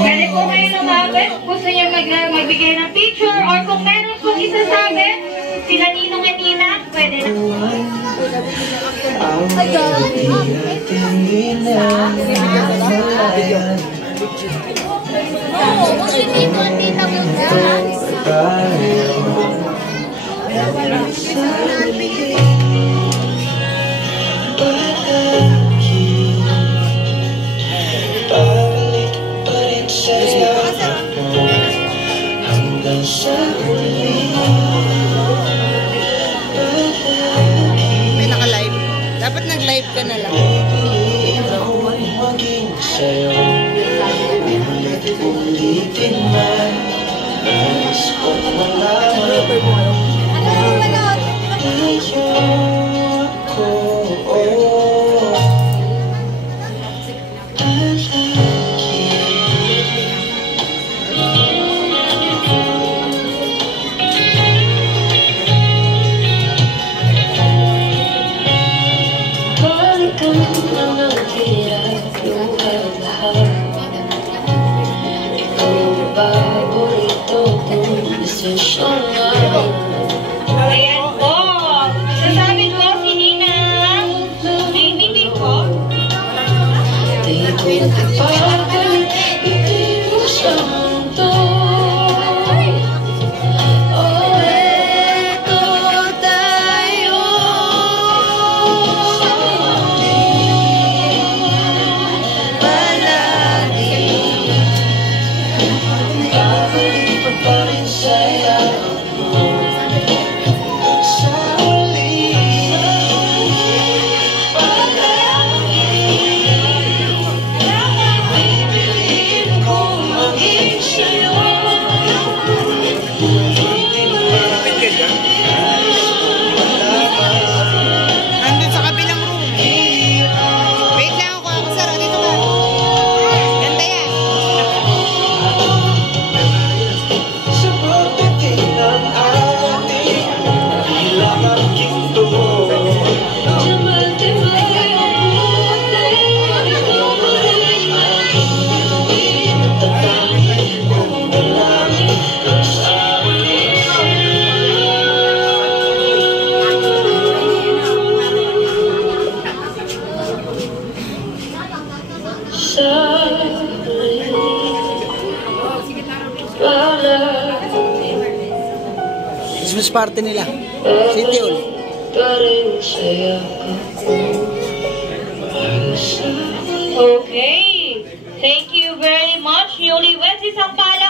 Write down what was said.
Pwede po kayo lumapit kung gusto niyo magbigay ng picture or kung meron pong isasabi, sila Ninong at Nina, pwede na. May naka-live. Dapat nag-live ka na lang. Ayan po. Sasabi ko si Nina. May bibig ko. Nandun sa kabilang room. Wait lang ako. Ako sir. Dito ka. Ganda yan. Sa pagdating ng ating ilang ginto, Christmas party nila. City Hall. Okay. Thank you very much. Newlyweds, isang pala.